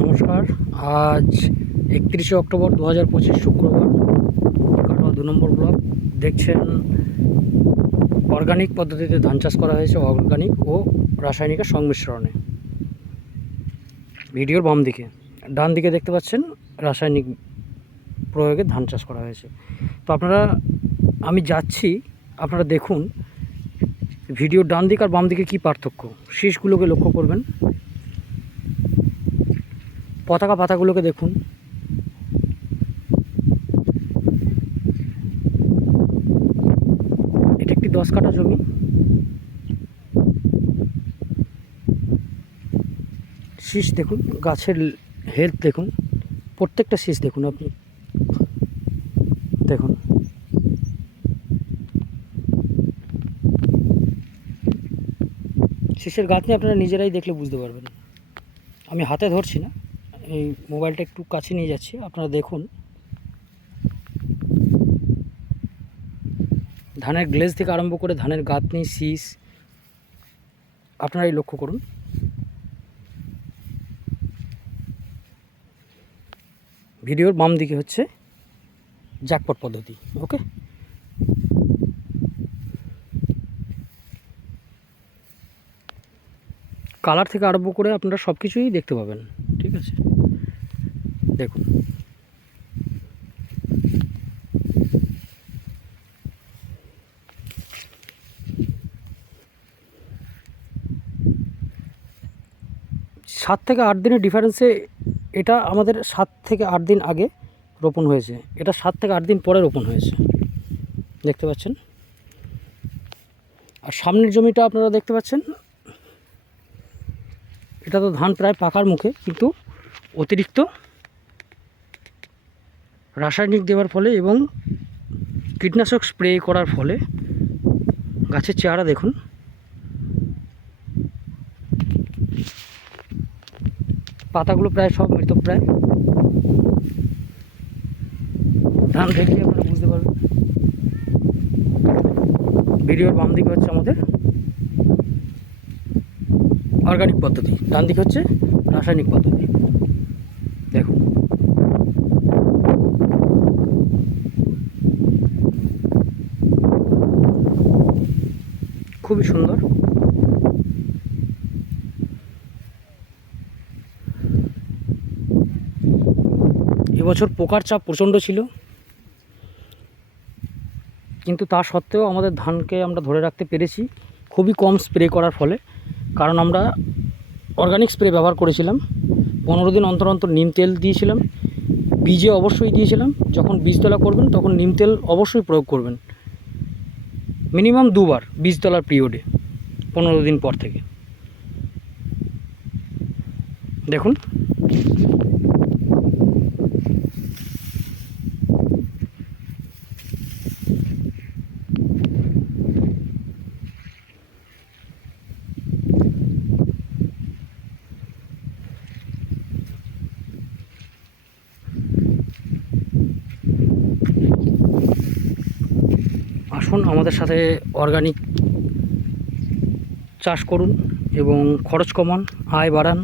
নমস্কার। আজ 31শে অক্টোবর 2025 শুক্রবার, কাটোয়া 2 নম্বর ব্লক। দেখছেন অর্গানিক পদ্ধতিতে ধান চাষ করা হয়েছে, অর্গানিক ও রাসায়নিকের সংমিশ্রণে। ভিডিওর বাম দিকে, ডান দিকে দেখতে পাচ্ছেন রাসায়নিক প্রয়োগে ধান চাষ করা হয়েছে। তো আমি যাচ্ছি, আপনারা দেখুন ভিডিওর ডান দিক আর বাম দিকে কী পার্থক্য। শীষগুলোকে লক্ষ্য করবেন, পতাকা পাতাগুলোকে দেখুন। এটা একটি 10 কাঠা জমি। শীষ দেখুন, গাছের হেলথ দেখুন, প্রত্যেকটা শীষ দেখুন। আপনি দেখুন, শীষের গাছ নিয়ে আপনারা নিজেরাই দেখলে বুঝতে পারবেন। আমি হাতে ধরছি না, এই মোবাইলটা একটু কাছে নিয়ে যাচ্ছি, আপনারা দেখুন। ধানের গ্লেজ থেকে আরম্ভ করে ধানের গাঁথনি, শীষ আপনারাই লক্ষ্য করুন। ভিডিওর বাম দিকে হচ্ছে জ্যাকপট পদ্ধতি। ওকে, কালার থেকে আরম্ভ করে আপনারা সব কিছুই দেখতে পাবেন। ঠিক আছে, দেখুন। সাত থেকে আট দিনের ডিফারেন্সে এটা আমাদের 7 থেকে 8 দিন আগে রোপণ হয়েছে, এটা 7 থেকে 8 দিন পরে রোপণ হয়েছে, দেখতে পাচ্ছেন। আর সামনের জমিটা আপনারা দেখতে পাচ্ছেন, এটা তো ধান প্রায় পাকার মুখে, কিন্তু অতিরিক্ত রাসায়নিক দেওয়ার ফলে এবং কীটনাশক স্প্রে করার ফলে গাছের চেহারা দেখুন। পাতাগুলো প্রায় সব মৃতপ্রায়। ধান দেখলে আপনারা বুঝতে পারবেন। ভিডিওর বাম দিকে হচ্ছে আমাদের অর্গানিক পদ্ধতি, ডান দিকে হচ্ছে রাসায়নিক পদ্ধতি। দেখুন, খুবই সুন্দর। এবছর পোকার চাপ প্রচণ্ড ছিল, কিন্তু তা সত্ত্বেও আমাদের ধানকে আমরা ধরে রাখতে পেরেছি খুবই কম স্প্রে করার ফলে। কারণ আমরা অর্গানিক স্প্রে ব্যবহার করেছিলাম, 15 দিন অন্তর অন্তর নিম তেল দিয়েছিলাম, বীজে অবশ্যই দিয়েছিলাম। যখন বীজতলা করবেন তখন নিম তেল অবশ্যই প্রয়োগ করবেন, মিনিমাম 2 বার বীজতলার পিরিয়ডে, 15 দিন পর থেকে। দেখুন, আসুন আমাদের সাথে অর্গানিক চাষ করুন এবং খরচ কমান, আয় বাড়ান।